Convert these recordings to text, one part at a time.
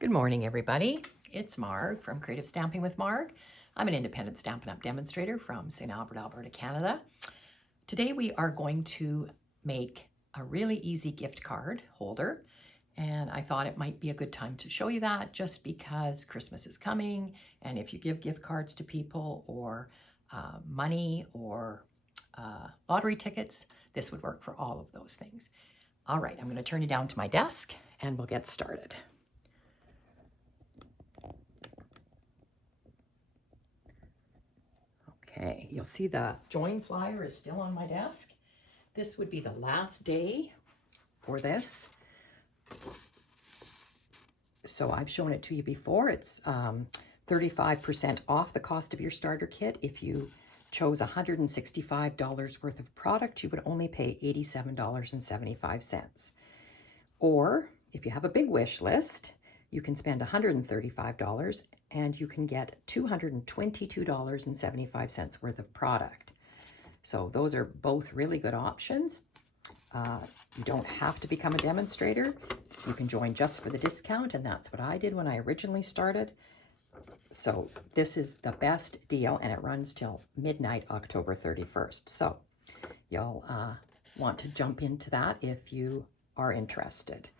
Good morning, everybody. It's Marg from Creative Stamping with Marg. I'm an independent Stampin' Up! Demonstrator from St. Albert, Alberta, Canada. Today we are going to make a really easy gift card holder, and I thought it might be a good time to show you that just because Christmas is coming, and if you give gift cards to people or money or lottery tickets, this would work for all of those things. All right, I'm going to turn you down to my desk and we'll get started. Okay, you'll see the join flyer is still on my desk. This would be the last day for this. So I've shown it to you before. It's 35% off the cost of your starter kit. If you chose $165 worth of product, you would only pay $87.75. Or if you have a big wish list, you can spend $135 and you can get $222.75 worth of product. So those are both really good options. You don't have to become a demonstrator. You can join just for the discount, and that's what I did when I originally started. So this is the best deal, and it runs till midnight, October 31st. So you'll want to jump into that if you are interested.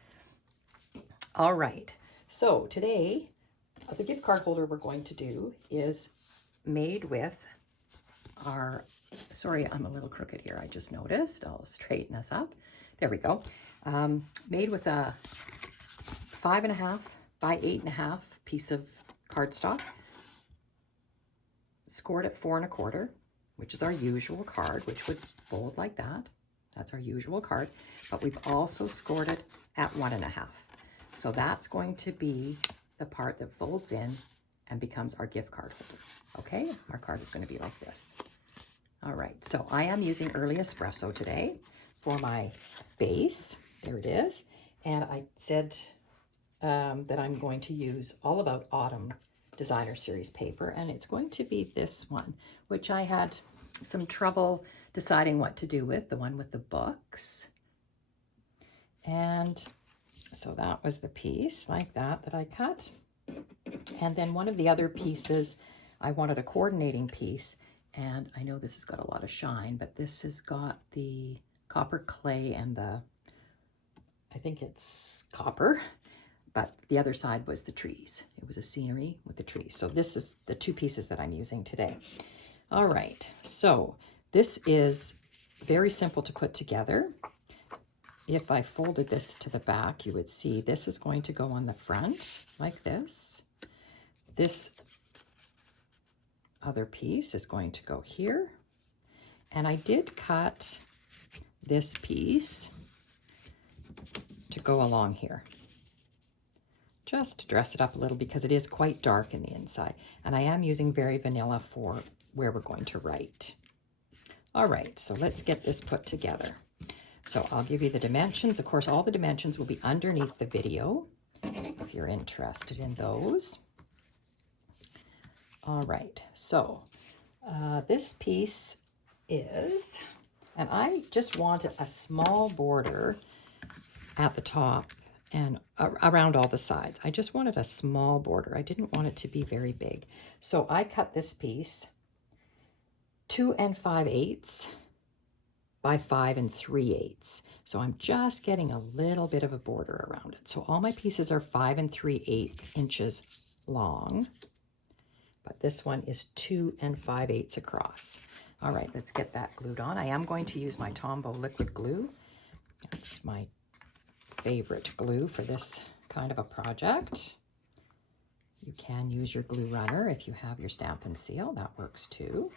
All right, so today the gift card holder we're going to do is made with our, sorry, I'm a little crooked here, I just noticed. I'll straighten us up. There we go. Made with a 5.5 by 8.5 piece of cardstock, scored at 4 1/4, which is our usual card, which would fold like that. That's our usual card, but we've also scored it at 1.5. So that's going to be the part that folds in and becomes our gift card holder. Okay, our card is going to be like this. All right, so I am using Early Espresso today for my base. There it is. And I said that I'm going to use All About Autumn Designer Series paper, and it's going to be this one, which I had some trouble deciding what to do with, the one with the books. And so that was the piece like that I cut. And then one of the other pieces, I wanted a coordinating piece, and I know this has got a lot of shine, but this has got the copper clay and the, I think it's copper, but the other side was the trees. It was a scenery with the trees. So this is the two pieces that I'm using today. All right, so this is very simple to put together. If I folded this to the back, you would see this is going to go on the front like this. This other piece is going to go here. And I did cut this piece to go along here, just to dress it up a little because it is quite dark in the inside. And I am using Very Vanilla for where we're going to write. All right, so let's get this put together. So I'll give you the dimensions. Of course, all the dimensions will be underneath the video if you're interested in those. All right, so this piece is, and I just wanted a small border at the top and around all the sides. I just wanted a small border. I didn't want it to be very big. So I cut this piece 2 5/8 by 5 3/8. So I'm just getting a little bit of a border around it. So all my pieces are 5 3/8 inches long, but this one is 2 5/8 across. All right, let's get that glued on. I am going to use my Tombow liquid glue. That's my favorite glue for this kind of a project. You can use your glue runner if you have your Stampin' Seal. That works too.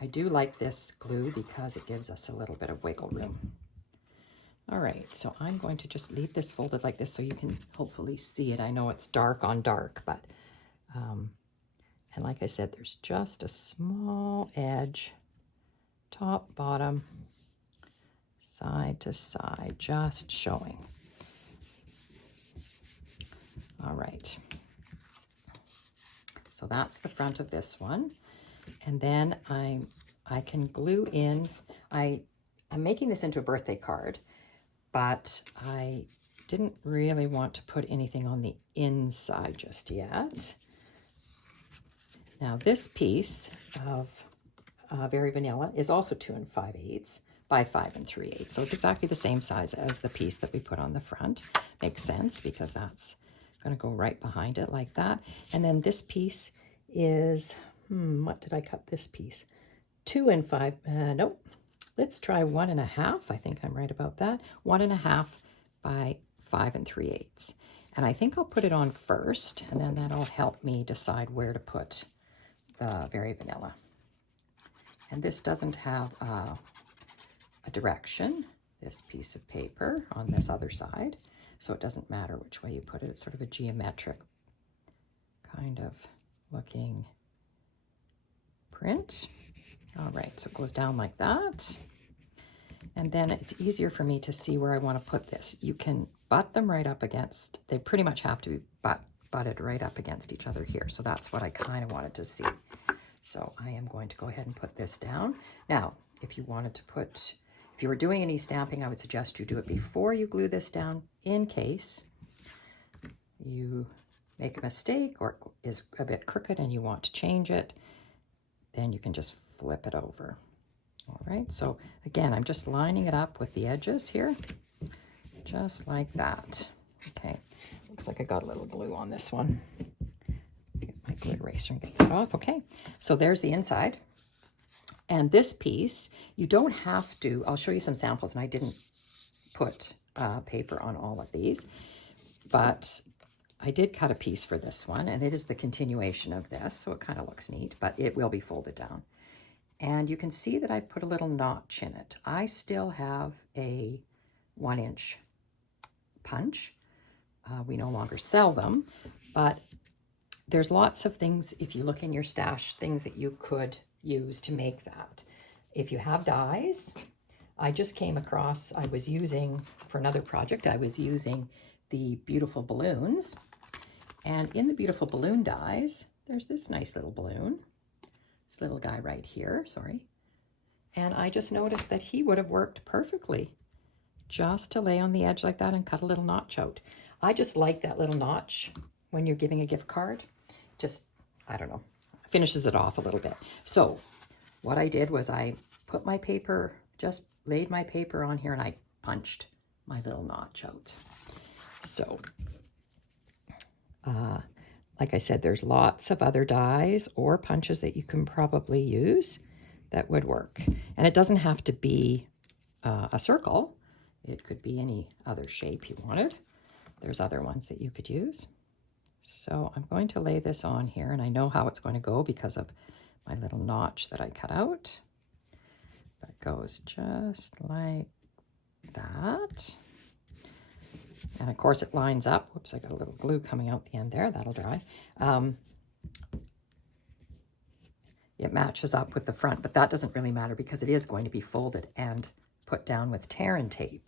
I do like this glue because it gives us a little bit of wiggle room. All right, so I'm going to just leave this folded like this so you can hopefully see it. I know it's dark on dark, but, and like I said, there's just a small edge, top, bottom, side to side, just showing. All right, so that's the front of this one. And then I can glue in, I'm making this into a birthday card, but I didn't really want to put anything on the inside just yet. Now this piece of Very Vanilla is also 2 5/8 by 5 3/8. So it's exactly the same size as the piece that we put on the front. Makes sense because that's going to go right behind it like that. And then this piece is, what did I cut this piece? 2 5, nope. Let's try 1 1/2. I think I'm right about that. 1 1/2 by 5 3/8. And I think I'll put it on first, and then that'll help me decide where to put the Very Vanilla. And this doesn't have a direction, this piece of paper on this other side, so it doesn't matter which way you put it. It's sort of a geometric kind of looking print. All right, so it goes down like that. And then it's easier for me to see where I want to put this. You can butt them right up against, they pretty much have to be butted right up against each other here. So that's what I kind of wanted to see. So I am going to go ahead and put this down. Now, if you wanted to put, if you were doing any stamping, I would suggest you do it before you glue this down, in case you make a mistake or it is a bit crooked and you want to change it, then you can just flip it over. All right, so again, I'm just lining it up with the edges here, just like that. Okay, looks like I got a little glue on this one. Get my glue eraser and get that off. Okay, so there's the inside. And this piece, you don't have to, I'll show you some samples, and I didn't put paper on all of these, but I did cut a piece for this one, and it is the continuation of this, so it kind of looks neat, but it will be folded down. And you can see that I've put a little notch in it. I still have a 1-inch punch. We no longer sell them, but there's lots of things, if you look in your stash, things that you could use to make that. If you have dies, I just came across, I was using, for another project, I was using the Beautiful Balloons. And in the Beautiful Balloon dies, there's this nice little balloon. This little guy right here, sorry. And I just noticed that he would have worked perfectly just to lay on the edge like that and cut a little notch out. I just like that little notch when you're giving a gift card. Just, I don't know, finishes it off a little bit. So what I did was I put my paper, just laid my paper on here, and I punched my little notch out. So like I said, there's lots of other dies or punches that you can probably use that would work. And it doesn't have to be a circle. It could be any other shape you wanted. There's other ones that you could use. So I'm going to lay this on here, and I know how it's going to go because of my little notch that I cut out. But it goes just like that. And of course it lines up. Whoops, I got a little glue coming out the end there. That'll dry. It matches up with the front, but that doesn't really matter because it is going to be folded and put down with tear and tape.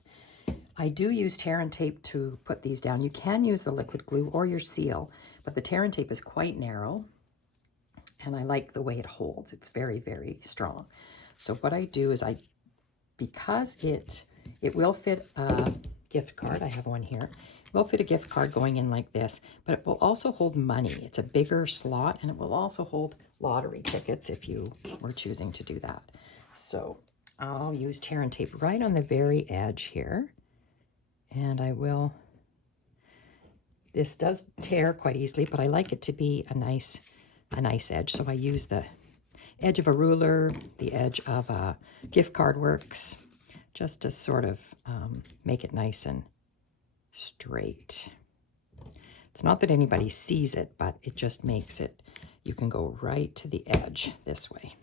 I do use tear and tape to put these down. You can use the liquid glue or your seal, but the tear and tape is quite narrow, and I like the way it holds. It's very, very strong. So what I do is because it will fit a gift card, I have one here, it will fit a gift card going in like this, but it will also hold money. It's a bigger slot, and it will also hold lottery tickets if you were choosing to do that. So I'll use tear and tape right on the very edge here, and I will, this does tear quite easily, but I like it to be a nice edge, so I use the edge of a ruler, the edge of a gift card works, just to sort of make it nice and straight. It's not that anybody sees it, but it just makes it, you can go right to the edge this way.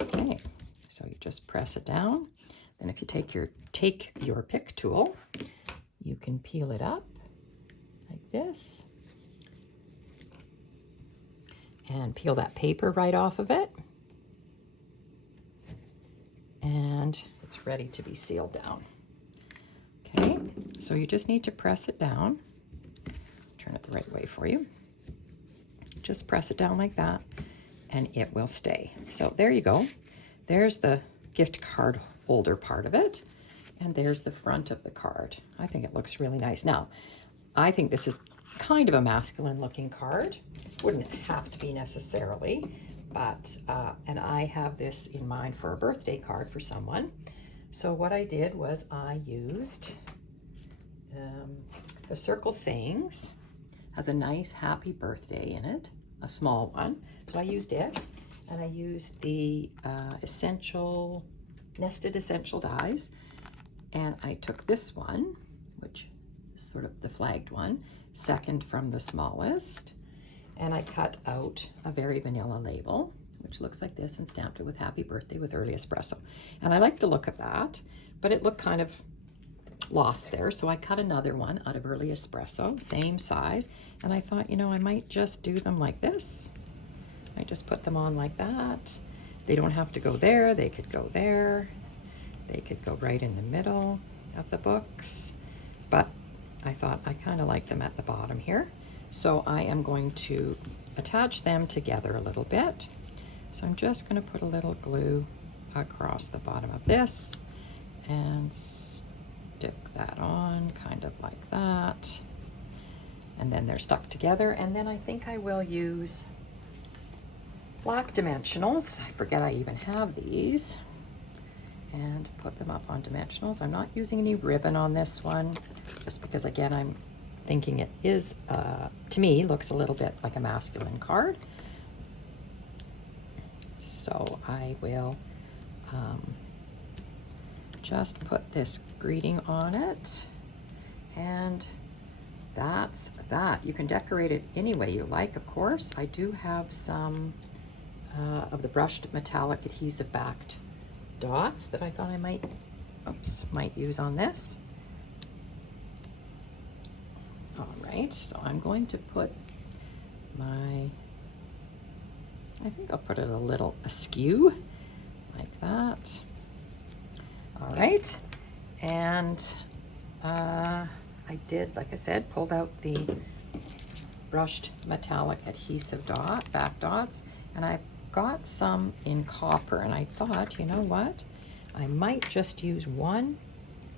Okay, so you just press it down. Then if you take your pick tool, you can peel it up like this and peel that paper right off of it. And it's ready to be sealed down. Okay, so you just need to press it down. Turn it the right way for you. Just press it down like that, and it will stay. So there you go. There's the gift card holder part of it. And there's the front of the card. I think it looks really nice. Now, I think this is kind of a masculine looking card. Wouldn't have to be necessarily, but, and I have this in mind for a birthday card for someone. So what I did was I used the Circle Sayings. Has a nice happy birthday in it, a small one. So I used it, and I used the nested essential dies, and I took this one, which is sort of the flagged one, second from the smallest, and I cut out a very vanilla label, which looks like this, and stamped it with happy birthday with early espresso. And I like the look of that, but it looked kind of lost there, so I cut another one out of early espresso, same size, and I thought, you know, I might just do them like this. I just put them on like that. They don't have to go there, they could go there, they could go right in the middle of the books, but I thought I kind of like them at the bottom here, so I am going to attach them together a little bit. So I'm just going to put a little glue across the bottom of this and stick that on kind of like that, and then they're stuck together. And then I think I will use black dimensionals. I forget I even have these, and put them up on dimensionals. I'm not using any ribbon on this one, just because again I'm thinking it is to me looks a little bit like a masculine card. So I will just put this greeting on it, and that's that. You can decorate it any way you like, of course. I do have some of the brushed metallic adhesive backed dots that I thought I might use on this. All right, so I'm going to put I think I'll put it a little askew like that. All right, and I did, like I said, pulled out the brushed metallic adhesive back dots, and I've got some in copper, and I thought, you know what, I might just use one.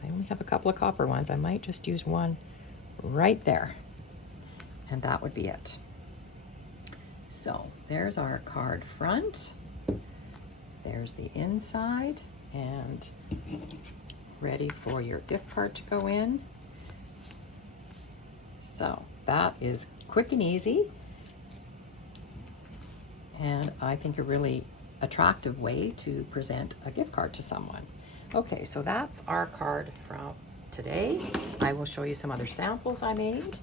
I only have a couple of copper ones. I might just use one right there, and that would be it. So there's our card front, there's the inside, and ready for your gift card to go in. So that is quick and easy, and I think a really attractive way to present a gift card to someone. Okay, so that's our card from today. I will show you some other samples I made.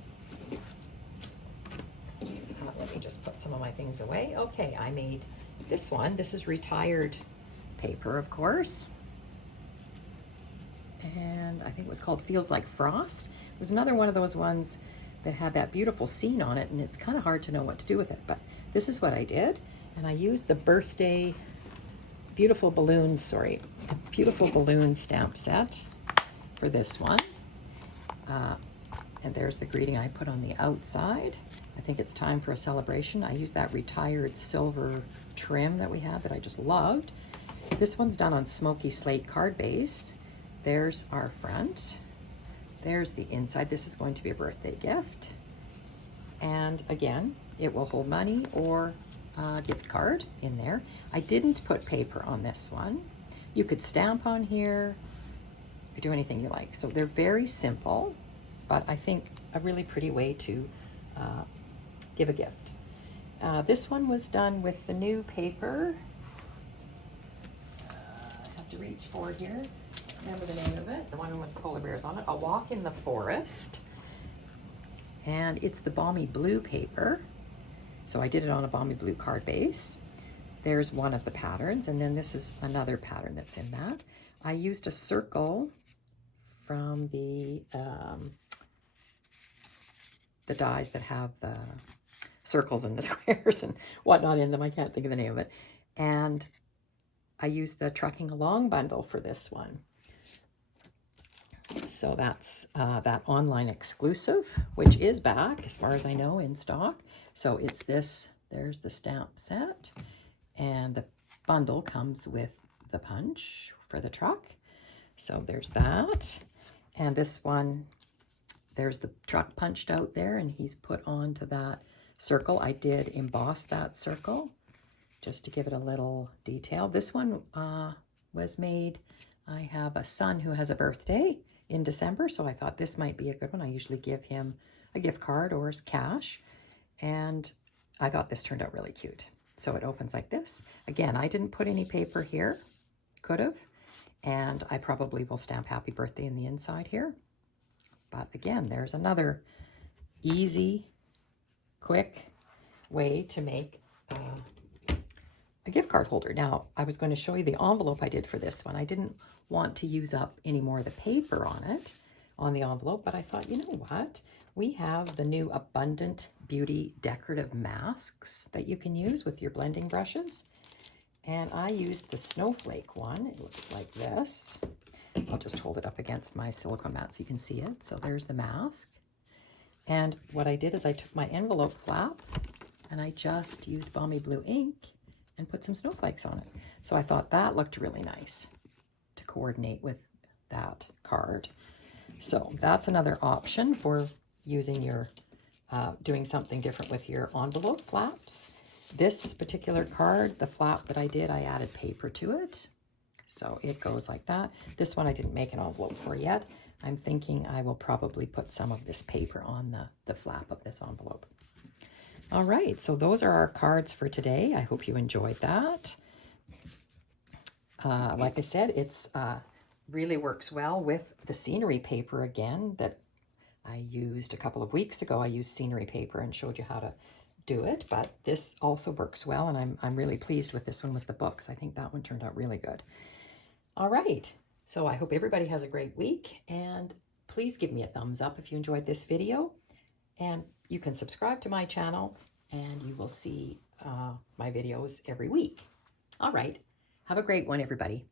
Let me just put some of my things away. Okay, I made this one. This is retired paper, of course. And I think it was called Feels Like Frost. It was another one of those ones that had that beautiful scene on it, and it's kind of hard to know what to do with it, but this is what I did. And I used the birthday beautiful balloon stamp set for this one. And there's the greeting I put on the outside. I think it's time for a celebration. I used that retired silver trim that we had that I just loved. This one's done on smoky slate card base. There's our front. There's the inside. This is going to be a birthday gift. And again, it will hold money or a gift card in there. I didn't put paper on this one. You could stamp on here. You could do anything you like. So they're very simple, but I think a really pretty way to give a gift. This one was done with the new paper. I have to reach for here. Remember the name of it, the one with polar bears on it. A Walk in the Forest. And it's the Balmy Blue paper. So I did it on a Balmy Blue card base. There's one of the patterns, and then this is another pattern that's in that. I used a circle from the dies that have the circles and the squares and whatnot in them. I can't think of the name of it. And I used the Trucking Along bundle for this one. So that's that online exclusive, which is back, as far as I know, in stock. So it's this, there's the stamp set, and the bundle comes with the punch for the truck. So there's that. And this one, there's the truck punched out there, and he's put onto that circle. I did emboss that circle just to give it a little detail. This one was made, I have a son who has a birthday in December, so I thought this might be a good one. I usually give him a gift card or cash, and I thought this turned out really cute. So it opens like this. Again, I didn't put any paper here, could have, and I probably will stamp happy birthday in the inside here. But again, there's another easy, quick way to make a gift card holder. Now, I was going to show you the envelope I did for this one. I didn't want to use up any more of the paper on it, on the envelope, but I thought, you know what? We have the new Abundant Beauty decorative masks that you can use with your blending brushes. And I used the snowflake one. It looks like this. I'll just hold it up against my silicone mat so you can see it. So there's the mask. And what I did is I took my envelope flap and I just used Balmy Blue ink and put some snowflakes on it. So I thought that looked really nice to coordinate with that card. So that's another option for using your, doing something different with your envelope flaps. This particular card, the flap that I did, I added paper to it. So it goes like that. This one I didn't make an envelope for yet. I'm thinking I will probably put some of this paper on the flap of this envelope. All right, so those are our cards for today. I hope you enjoyed that. Like I said, it's really works well with the scenery paper again that I used a couple of weeks ago. I used scenery paper and showed you how to do it, but this also works well, and I'm really pleased with this one with the books. I think that one turned out really good. All right, so I hope everybody has a great week, and please give me a thumbs up if you enjoyed this video, and you can subscribe to my channel and you will see my videos every week. All right, have a great one, everybody.